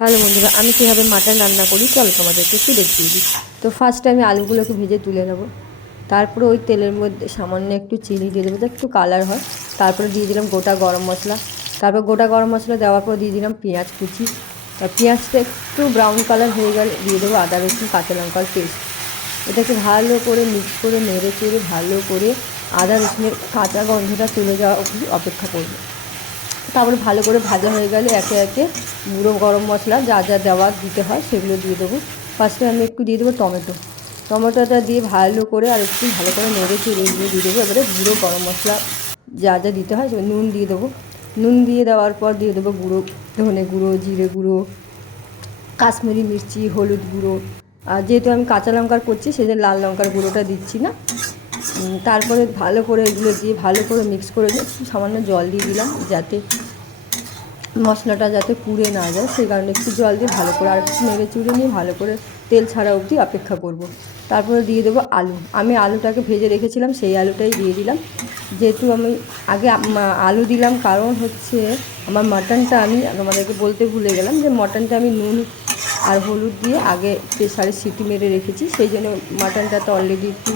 Hello বন্ধুরা, আমি কীভাবে মাটন রান্না করি চলো তোমাদেরকে একটু দেখিয়ে দিই। তো ফার্স্টে আমি আলুগুলোকে ভেজে তুলে নেবো। তারপরে ওই তেলের মধ্যে সামান্য একটু চিনি দিয়ে দেবো, একটু কালার হয়। তারপরে দিয়ে দিলাম গোটা গরম মশলা। তারপর গোটা গরম মশলা দেওয়ার পর দিয়ে দিলাম পেঁয়াজ কুচি। পেঁয়াজটা একটু ব্রাউন কালার হয়ে গেলে দিয়ে দেবো আদা রসুন কাঁচা লঙ্কার পেস্ট। এটাকে ভালো করে মিক্স করে নেড়ে চেড়ে ভালো করে আদা রসুনের কাঁচা গন্ধটা চলে যাওয়া অবধি অপেক্ষা করবো। তারপরে ভালো করে ভাজা হয়ে গেলে একে একে গুঁড়ো গরম মশলা যা যা দেওয়া দিতে হয় সেগুলো দিয়ে দেবো। ফার্স্টে আমি একটু দিয়ে দেবো টমেটোটা দিয়ে ভালো করে আর একটু ভালো করে নেড়ে চেড়ে দিয়ে দেবো। এবারে গুঁড়ো গরম মশলা যা যা দিতে হয় সেগুলো নুন দিয়ে দেবো। নুন দিয়ে দেওয়ার পর দিয়ে দেবো গুঁড়ো ধনে গুঁড়ো, জিরে গুঁড়ো, কাশ্মীরি মির্চি, হলুদ গুঁড়ো। আর যেহেতু আমি কাঁচা লঙ্কার করছি সেই জন্য লাল লঙ্কার গুঁড়োটা দিচ্ছি না। তারপরে ভালো করে এগুলো দিয়ে ভালো করে মিক্স করে নিয়ে একটু সামান্য জল দিয়ে দিলাম যাতে মশলাটা যাতে পুড়ে না যায়, সেই কারণে একটু জল দিয়ে ভালো করে আর একটু নেড়ে চুড়ে নিয়ে ভালো করে তেল ছাড়া অবধি অপেক্ষা করব। তারপরে দিয়ে দেবো আলু। আমি আলুটাকে ভেজে রেখেছিলাম, সেই আলুটাই দিয়ে দিলাম। যেহেতু আমি আগে আলু দিলাম কারণ হচ্ছে আমার মাটনটা, আমি আমাদেরকে বলতে ভুলে গেলাম যে মাটনটা আমি নুন আর হলুদ দিয়ে আগে প্রেসারে সিটি মেরে রেখেছি, সেই জন্য মাটনটা তো অলরেডি একটু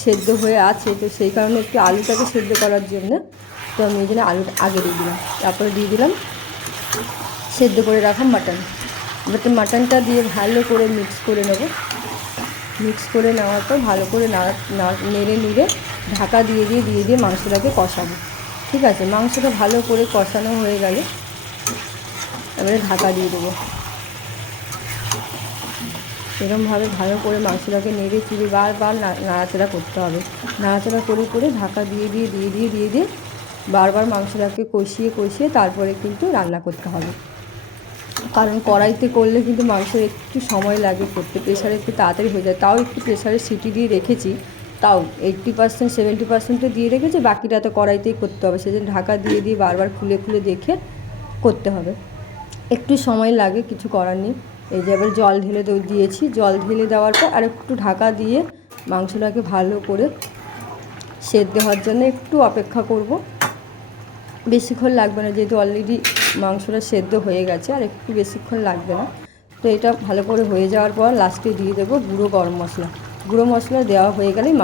সেদ্ধ হয়ে আছে, তো সেই কারণে একটু আলুটাকে সেদ্ধ করার জন্য তো আমি এই জন্য আলুটা আগে দিয়ে দিলাম। তারপরে দিয়ে দিলাম সেদ্ধ করে রাখা মাটন। এবারে মাটনটা দিয়ে ভালো করে মিক্স করে নেব। মিক্স করে নেওয়ার পর ভালো করে নেড়ে নিড়ে ঢাকা দিয়ে দিয়ে মাংসটাকে কষাবো। ঠিক আছে, মাংসটা ভালো করে কষানো হয়ে গেলে এবারে ঢাকা দিয়ে দেবো। এরকমভাবে ভালো করে মাংসটাকে নেড়ে চিড়ে বারবার নাড়াচাড়া করতে হবে। নাড়াচাড়া করে করে ঢাকা দিয়ে দিয়ে বারবার মাংসটাকে কষিয়ে তারপরে কিন্তু রান্না করতে হবে। কারণ কড়াইতে করলে কিন্তু মাংসের একটু সময় লাগে করতে, প্রেশারে একটু তাড়াতাড়ি হয়ে যায়। তাও একটু প্রেশারে সিটি দিয়ে রেখেছি, তাও 80% 70% তো দিয়ে রেখেছি, বাকিটা তো কড়াইতেই করতে হবে। সেজন্য ঢাকা দিয়ে বারবার খুলে দেখে করতে হবে। একটু সময় লাগে, কিছু করার নেই। এই যে এবার জল ঢেলে দিয়েছি, জল ঢেলে দেওয়ার পর আর একটু ঢাকা দিয়ে মাংসটাকে ভালো করে সেদ্ধ হওয়ার জন্য একটু অপেক্ষা করব। বেশিক্ষণ লাগবে না, যেহেতু অলরেডি মাংসটা সেদ্ধ হয়ে গেছে, আর একটু বেশিক্ষণ লাগবে না। তো এটা ভালো করে হয়ে যাওয়ার পর লাস্টে দিয়ে দেবো গুঁড়ো গরম মশলা। গুঁড়ো মশলা দেওয়া হয়ে গেলেই